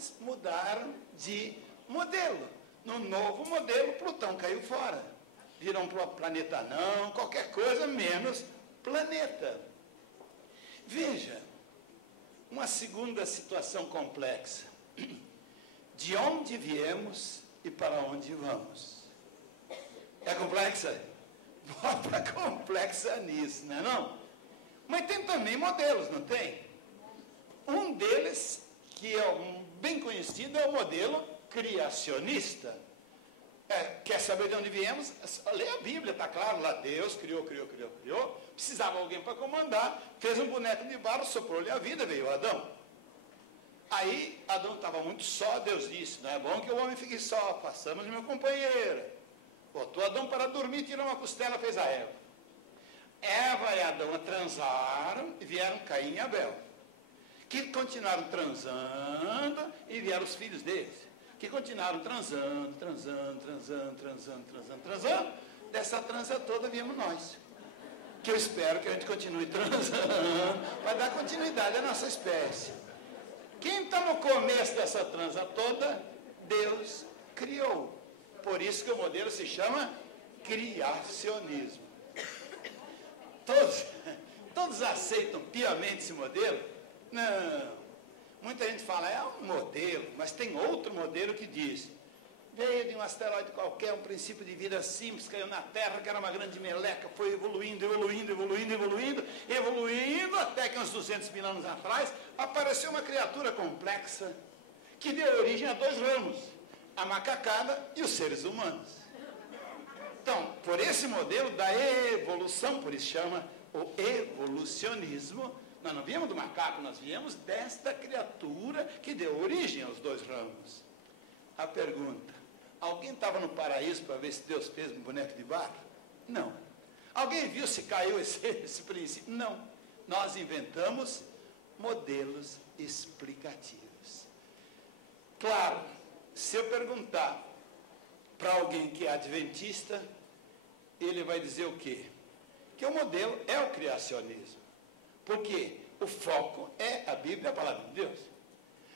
aves mudaram de modelo. No novo modelo, Plutão caiu fora. Viram planeta não, qualquer coisa menos planeta. Veja, uma segunda situação complexa. De onde viemos e para onde vamos? É complexa? Bota complexa nisso, não é não? Mas tem também modelos, não tem? Um deles, que é bem conhecido, é o modelo criacionista. Quer saber de onde viemos? Lê a Bíblia, está claro, lá Deus criou, precisava alguém para comandar, fez um boneco de barro, soprou-lhe a vida, veio Adão. Aí Adão estava muito só, Deus disse, não é bom que o homem fique só, façamos de meu companheiro. Botou Adão para dormir, tirou uma costela, fez a Eva. Eva e Adão transaram e vieram Caim e Abel, que continuaram transando e vieram os filhos deles, que continuaram transando. Dessa transa toda viemos nós, que eu espero que a gente continue transando, para dar continuidade à nossa espécie. Quem está no começo dessa transa toda? Deus criou. Por isso que o modelo se chama criacionismo. Todos aceitam piamente esse modelo? Não. Muita gente fala, é um modelo, mas tem outro modelo que diz, veio de um asteroide qualquer, um princípio de vida simples, caiu na Terra, que era uma grande meleca, foi evoluindo, até que uns 200 mil anos atrás, apareceu uma criatura complexa, que deu origem a dois ramos, a macacada e os seres humanos. Então, por esse modelo da evolução, por isso chama o evolucionismo, nós não viemos do macaco, nós viemos desta criatura que deu origem aos dois ramos. A pergunta, alguém estava no paraíso para ver se Deus fez um boneco de barro? Não. Alguém viu se caiu esse princípio? Não. Nós inventamos modelos explicativos. Claro, se eu perguntar para alguém que é adventista, ele vai dizer o quê? Que o modelo é o criacionismo. Porque o foco é a Bíblia, a palavra de Deus.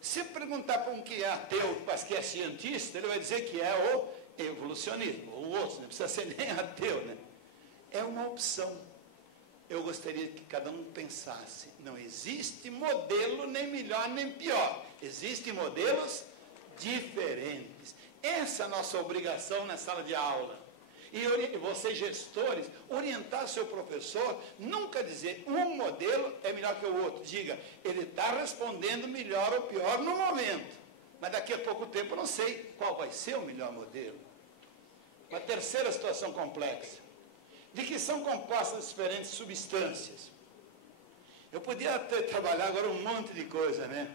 Se eu perguntar para um que é ateu, mas que é cientista, ele vai dizer que é o evolucionismo, ou outro, não precisa ser nem ateu, né? É uma opção. Eu gostaria que cada um pensasse, não existe modelo nem melhor nem pior. Existem modelos diferentes. Essa é a nossa obrigação na sala de aula. E vocês, gestores, orientar seu professor, nunca dizer um modelo é melhor que o outro. Diga, ele está respondendo melhor ou pior no momento. Mas daqui a pouco tempo eu não sei qual vai ser o melhor modelo. Uma terceira situação complexa. De que são compostas diferentes substâncias. Eu podia até trabalhar agora um monte de coisa, né?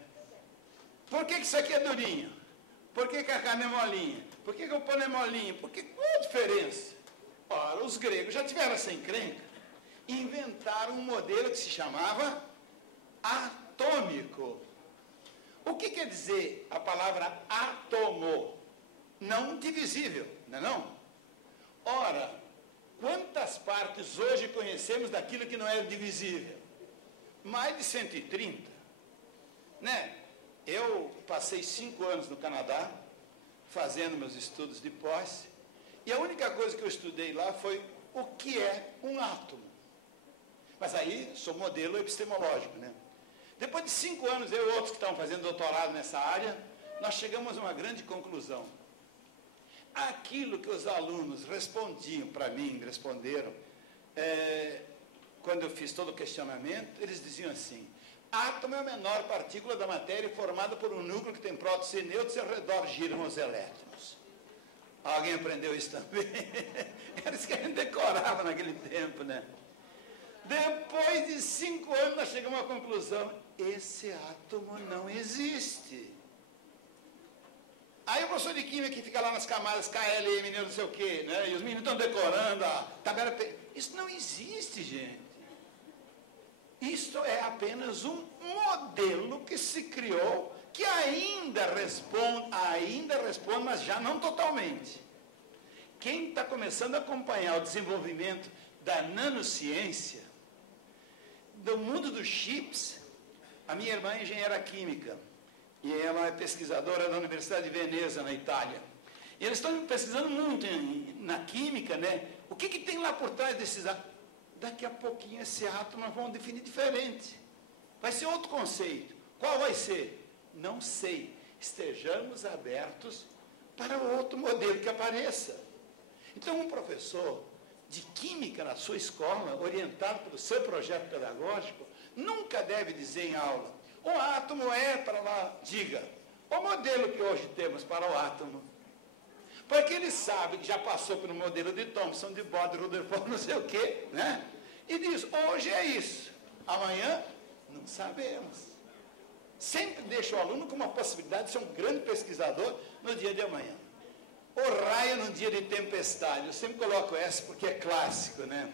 Por que isso aqui é durinho? Por que a carne é molinha? Por que o pano é molinho? Qual é a diferença? Ora, os gregos já tiveram essa encrenca. Inventaram um modelo que se chamava atômico. O que quer dizer a palavra átomo? Não divisível, não é não? Ora, quantas partes hoje conhecemos daquilo que não é divisível? Mais de 130. Né? Eu passei 5 anos no Canadá, fazendo meus estudos de pós, e a única coisa que eu estudei lá foi o que é um átomo. Mas aí sou modelo epistemológico, né? Depois de 5 anos, eu e outros que estavam fazendo doutorado nessa área, nós chegamos a uma grande conclusão. Aquilo que os alunos respondiam para mim, responderam, quando eu fiz todo o questionamento, eles diziam assim, átomo é a menor partícula da matéria formada por um núcleo que tem prótons e nêutrons e ao redor giram os elétrons. Alguém aprendeu isso também? Era isso que a gente decorava naquele tempo, né? Depois de 5 anos, nós chegamos à conclusão, esse átomo não existe. Aí o professor de química que fica lá nas camadas KLM, não sei o quê, né? E os meninos estão decorando a tabela. Isso não existe, gente. Isso é apenas um modelo que se criou, que ainda responde, mas já não totalmente. Quem está começando a acompanhar o desenvolvimento da nanociência, do mundo dos chips, a minha irmã é engenheira química, e ela é pesquisadora da Universidade de Veneza, na Itália. E eles estão pesquisando muito na química, né? O que tem lá por trás desses átomos? Daqui a pouquinho esse átomo nós vamos definir diferente. Vai ser outro conceito. Qual vai ser? Não sei. Estejamos abertos para outro modelo que apareça. Então, um professor de química na sua escola, orientado pelo seu projeto pedagógico, nunca deve dizer em aula, o átomo é para lá, diga, o modelo que hoje temos para o átomo. Porque ele sabe que já passou pelo modelo de Thomson, de Bohr, de Rutherford, não sei o quê, né? E diz, hoje é isso, amanhã não sabemos. Sempre deixa o aluno com uma possibilidade de ser um grande pesquisador no dia de amanhã. O raio num dia de tempestade, eu sempre coloco essa porque é clássico, né?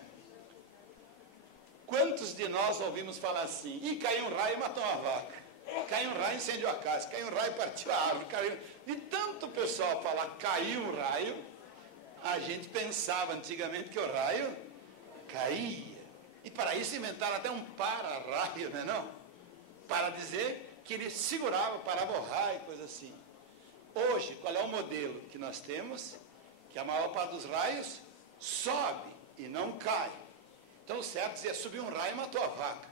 Quantos de nós ouvimos falar assim, caiu um raio e matou uma vaca, caiu um raio e incendiou a casa, caiu um raio e partiu a árvore, caiu... De tanto o pessoal falar caiu um raio, a gente pensava antigamente que o raio caía. E para isso inventaram até um para-raio, né, não? Para dizer que ele segurava, parava o raio, coisa assim. Hoje, qual é o modelo que nós temos? Que a maior parte dos raios sobe e não cai. Então, o certo dizia, subiu um raio e matou a vaca.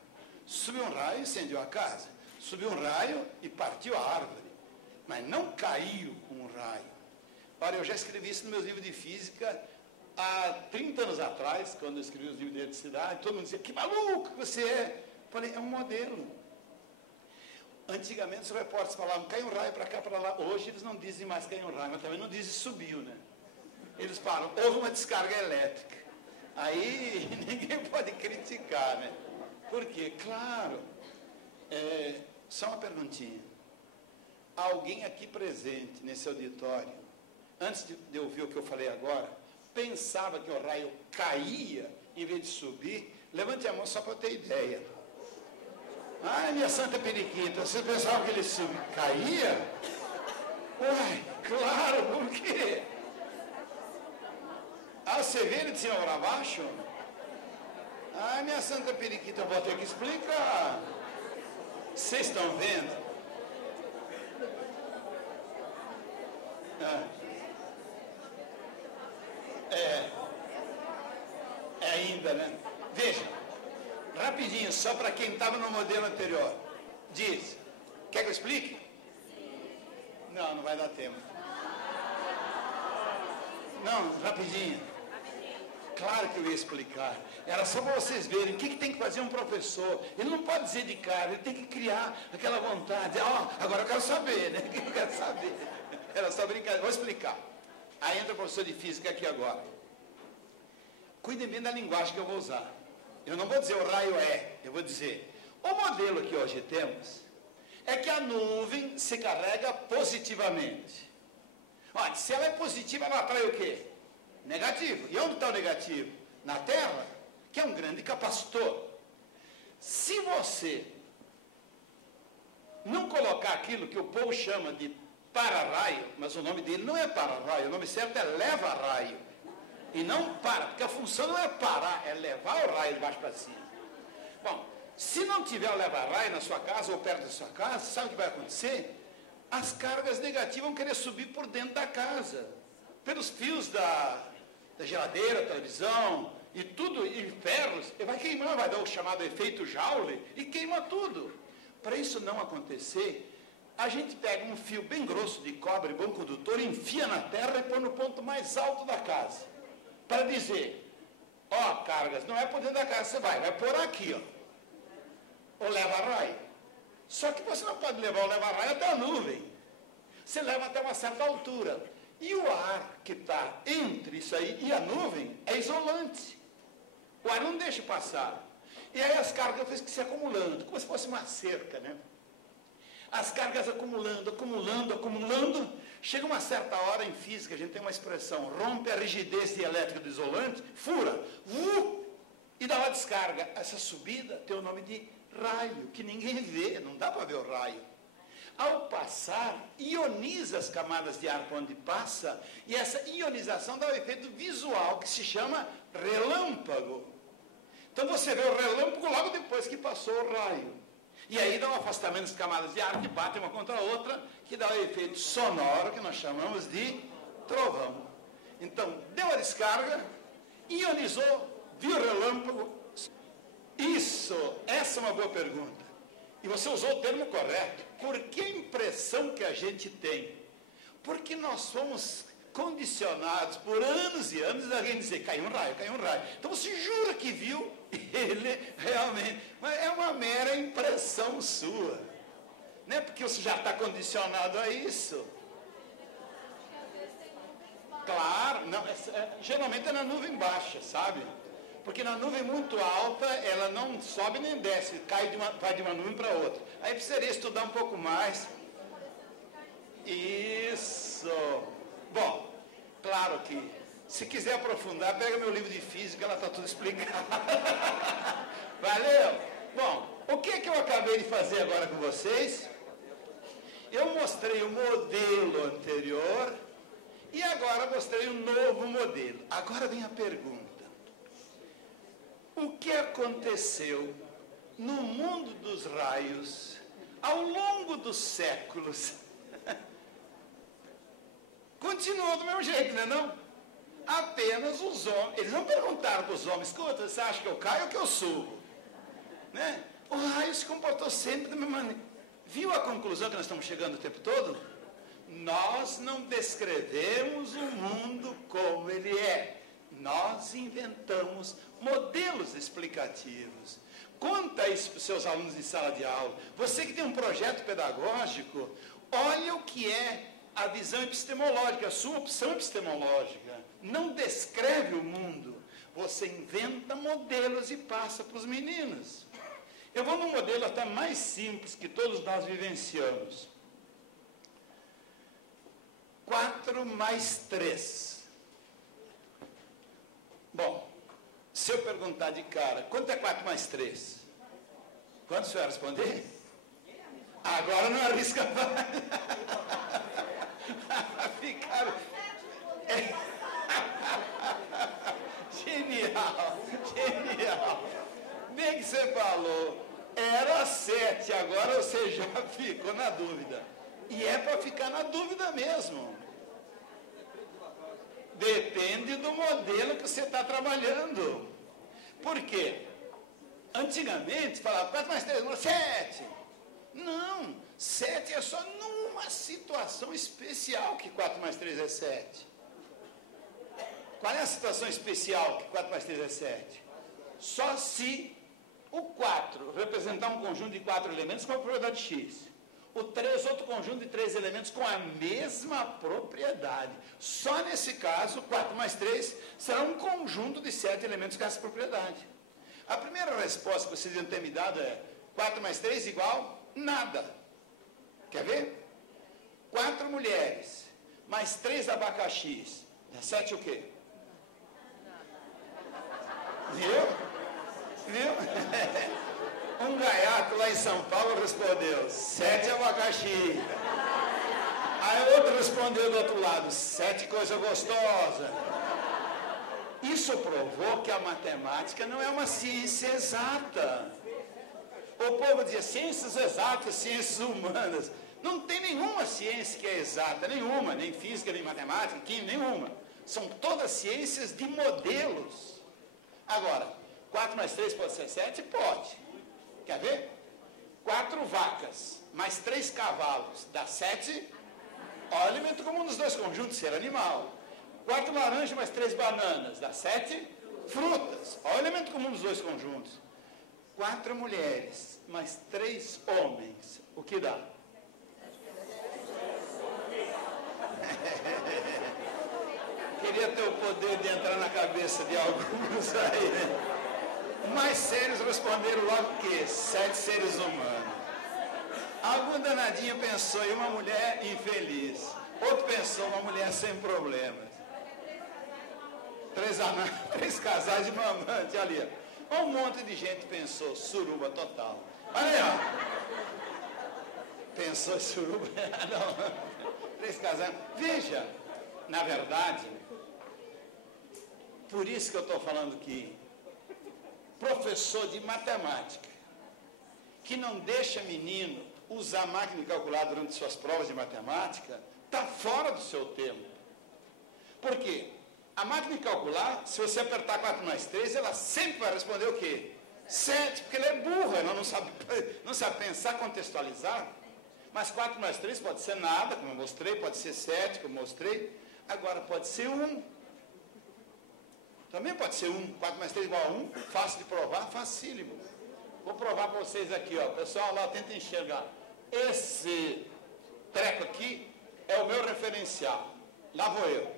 Subiu um raio e incendiou a casa. Subiu um raio e partiu a árvore. Mas não caiu com um raio. Olha, eu já escrevi isso no meu livro de física há 30 anos atrás, quando eu escrevi os livros de eletricidade, todo mundo dizia, que maluco que você é. Eu falei, é um modelo. Antigamente os repórteres falavam, cai um raio para cá, para lá. Hoje eles não dizem mais cai um raio, mas também não dizem subiu, né? Eles falam, houve uma descarga elétrica. Aí ninguém pode criticar, né? Por quê? Claro. Só uma perguntinha. Alguém aqui presente nesse auditório, antes de ouvir o que eu falei agora, pensava que o raio caía em vez de subir? Levante a mão só para eu ter ideia. Ai, minha santa periquita, você pensava que ele caía? Uai, claro, por quê? Ah, você vê ele de cima para baixo? Ai, minha santa periquita, eu vou ter que explicar. Vocês estão vendo? Ainda, né? Veja, rapidinho, só para quem estava no modelo anterior. Diz, quer que eu explique? Não, não vai dar tempo. Não, rapidinho. Claro que eu ia explicar. Era só para vocês verem o que tem que fazer um professor. Ele não pode dizer de cara, ele tem que criar aquela vontade. Agora eu quero saber, né? Eu quero saber. Era só brincadeira. Vou explicar. Aí entra o professor de física aqui agora. Cuidem bem da linguagem que eu vou usar. Eu não vou dizer o raio eu vou dizer, o modelo que hoje temos é que a nuvem se carrega positivamente. Olha, se ela é positiva, ela atrai o quê? Negativo. E onde está o negativo? Na Terra, que é um grande capacitor. Se você não colocar aquilo que o povo chama de para-raio, mas o nome dele não é para-raio, o nome certo é leva-raio. E não para, porque a função não é parar, é levar o raio de baixo para cima. Bom, se não tiver o leva-raio na sua casa ou perto da sua casa, sabe o que vai acontecer? As cargas negativas vão querer subir por dentro da casa, pelos fios da geladeira, televisão e tudo, e ferros, e vai queimar, vai dar o chamado efeito Joule e queima tudo. Para isso não acontecer, a gente pega um fio bem grosso de cobre, bom condutor, enfia na terra e põe no ponto mais alto da casa. Para dizer, cargas, não é por dentro da casa, você vai pôr aqui, o leva-raio. Só que você não pode levar o leva-raio até a nuvem. Você leva até uma certa altura. E o ar que está entre isso aí e a nuvem é isolante. O ar não deixa passar. E aí as cargas ficam se acumulando, como se fosse uma cerca, né? As cargas acumulando, chega uma certa hora em física, a gente tem uma expressão, rompe a rigidez dielétrica do isolante, fura, e dá uma descarga. Essa subida tem o nome de raio, que ninguém vê, não dá para ver o raio. Ao passar, ioniza as camadas de ar por onde passa, e essa ionização dá um efeito visual que se chama relâmpago. Então você vê o relâmpago logo depois que passou o raio. E aí dá um afastamento das camadas de ar que batem uma contra a outra, que dá o efeito sonoro que nós chamamos de trovão. Então, deu a descarga, ionizou, viu o relâmpago. Essa é uma boa pergunta. E você usou o termo correto. Por que a impressão que a gente tem? Porque nós fomos condicionados por anos e anos a alguém dizer, caiu um raio, caiu um raio. Então você jura que viu ele realmente. Mas é uma mera impressão sua. Não é porque você já está condicionado a isso. Claro, não, geralmente é na nuvem baixa, sabe? Porque na nuvem muito alta, ela não sobe nem desce, vai de uma nuvem para outra. Aí precisaria estudar um pouco mais. Isso. Bom, claro que, se quiser aprofundar, pega meu livro de física, ela está tudo explicado. Valeu? Bom, o que eu acabei de fazer agora com vocês? Eu mostrei o modelo anterior e agora mostrei um novo modelo. Agora vem a pergunta. O que aconteceu no mundo dos raios ao longo dos séculos? Continuou do mesmo jeito, não é não? Apenas os homens, eles não perguntaram para os homens, escuta, você acha que eu caio ou que eu subo? Né? O raio se comportou sempre da mesma maneira. Viu a conclusão que nós estamos chegando o tempo todo? Nós não descrevemos o mundo como ele é. Nós inventamos modelos explicativos. Conta isso para os seus alunos em sala de aula. Você que tem um projeto pedagógico, olha o que é a visão epistemológica, a sua opção epistemológica. Não descreve o mundo. Você inventa modelos e passa para os meninos. Eu vou num modelo até mais simples que todos nós vivenciamos. 4 mais 3. Bom, se eu perguntar de cara, quanto é 4 mais 3? Quanto o senhor vai responder? Agora não arrisca mais. Ficaram... Genial, genial. Bem que você falou, era 7, agora você já ficou na dúvida. E é para ficar na dúvida mesmo. Depende do modelo que você está trabalhando. Por quê? Antigamente falava 4 mais 3, 7. Não, 7 é só numa situação especial que 4 mais 3 é 7. Qual é a situação especial que 4 mais 3 é 7? Só se o 4 representar um conjunto de 4 elementos com a propriedade X. O 3, outro conjunto de 3 elementos com a mesma propriedade. Só nesse caso, 4 mais 3 será um conjunto de 7 elementos com essa propriedade. A primeira resposta que vocês iam ter me dado é 4 mais 3 igual nada. Quer ver? 4 mulheres mais 3 abacaxis. Dá 7 o quê? Viu? Um gaiato lá em São Paulo respondeu 7 abacaxi. Aí outro respondeu do outro lado 7 coisa gostosa. Isso provou que a matemática não é uma ciência exata. O povo dizia ciências exatas, ciências humanas. Não tem nenhuma ciência que é exata, nenhuma, nem física, nem matemática, química, nenhuma. São todas ciências de modelos. Agora, 4 mais 3 pode ser 7? Pode. Quer ver? 4 vacas mais 3 cavalos dá 7. Olha o elemento comum dos dois conjuntos, ser animal. 4 laranjas mais 3 bananas dá 7 frutas. Olha o elemento comum dos dois conjuntos. 4 mulheres mais 3 homens, o que dá? Queria ter o poder de entrar na cabeça de alguns aí, né? Mais sérios responderam logo o quê? 7 seres humanos. Algum danadinho pensou em uma mulher infeliz. Outro pensou uma mulher sem problemas. 3 casais de mamante ali. Um monte de gente pensou suruba total. Olha aí, ó. Pensou suruba. Não. 3 casais. Veja, na verdade, por isso que eu estou falando que professor de matemática, que não deixa menino usar a máquina de calcular durante suas provas de matemática, está fora do seu tempo. Por quê? A máquina de calcular, se você apertar 4 mais 3, ela sempre vai responder o quê? 7, porque ela é burra, ela não sabe pensar, contextualizar. Mas 4 mais 3 pode ser nada, como eu mostrei, pode ser 7, como eu mostrei. Agora pode ser 1. Também pode ser 1. 4 mais 3 igual a 1, fácil de provar, facílimo. Vou provar para vocês aqui, ó. Pessoal, lá tenta enxergar. Esse treco aqui é o meu referencial. Lá vou eu.